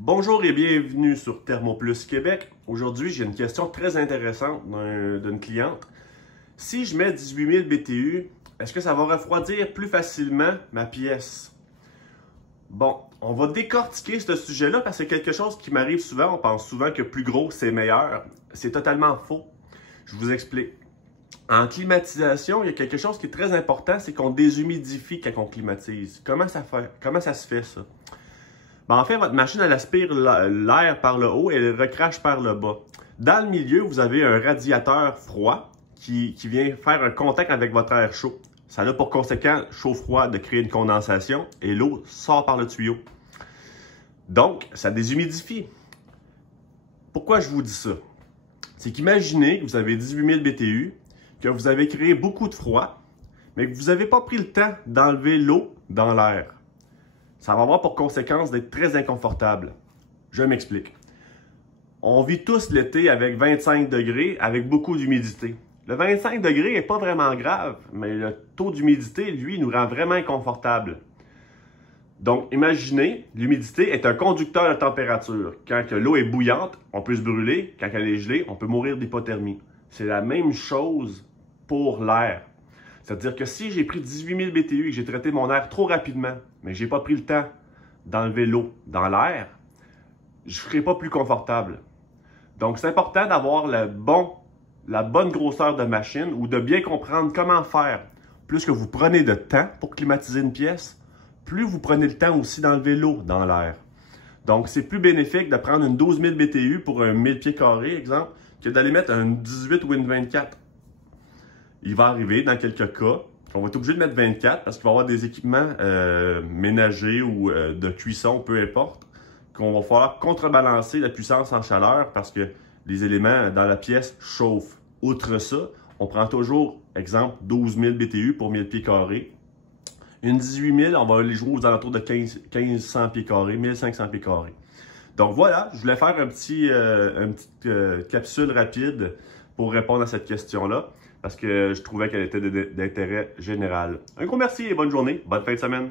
Bonjour et bienvenue sur Thermoplus Québec. Aujourd'hui, j'ai une question très intéressante d'une cliente. Si je mets 18 000 BTU, est-ce que ça va refroidir plus facilement ma pièce? Bon, on va décortiquer ce sujet-là parce que c'est quelque chose qui m'arrive souvent. On pense souvent que plus gros, c'est meilleur. C'est totalement faux. Je vous explique. En climatisation, il y a quelque chose qui est très important, c'est qu'on déshumidifie quand on climatise. Comment ça se fait, ça? Ben, en fait, votre machine, elle aspire l'air par le haut et elle recrache par le bas. Dans le milieu, vous avez un radiateur froid qui vient faire un contact avec votre air chaud. Ça a pour conséquent, chaud-froid, de créer une condensation et l'eau sort par le tuyau. Donc, ça déshumidifie. Pourquoi je vous dis ça? C'est qu'imaginez que vous avez 18 000 BTU, que vous avez créé beaucoup de froid, mais que vous n'avez pas pris le temps d'enlever l'eau dans l'air. Ça va avoir pour conséquence d'être très inconfortable. Je m'explique. On vit tous l'été avec 25 degrés, avec beaucoup d'humidité. Le 25 degrés n'est pas vraiment grave, mais le taux d'humidité, lui, nous rend vraiment inconfortable. Donc, imaginez, l'humidité est un conducteur de température. Quand l'eau est bouillante, on peut se brûler. Quand elle est gelée, on peut mourir d'hypothermie. C'est la même chose pour l'air. C'est-à-dire que si j'ai pris 18 000 BTU et que j'ai traité mon air trop rapidement, mais je n'ai pas pris le temps d'enlever l'eau dans l'air, je ne serai pas plus confortable. Donc, c'est important d'avoir la bonne grosseur de machine ou de bien comprendre comment faire. Plus que vous prenez de temps pour climatiser une pièce, plus vous prenez le temps aussi d'enlever l'eau dans l'air. Donc, c'est plus bénéfique de prendre une 12 000 BTU pour un 1000 pieds carrés, exemple, que d'aller mettre un 18 ou une 24. Il va arriver dans quelques cas qu'on va être obligé de mettre 24 parce qu'il va y avoir des équipements ménagers ou de cuisson, peu importe, qu'on va falloir contrebalancer la puissance en chaleur parce que les éléments dans la pièce chauffent. Outre ça, on prend toujours, exemple, 12 000 BTU pour 1000 pieds carrés. Une 18 000, on va les jouer aux alentours de 1500 pieds carrés, 1500 pieds carrés. Donc voilà, je voulais faire une petite capsule rapide pour répondre à cette question-là, parce que je trouvais qu'elle était d'intérêt général. Un gros merci et bonne journée, bonne fin de semaine.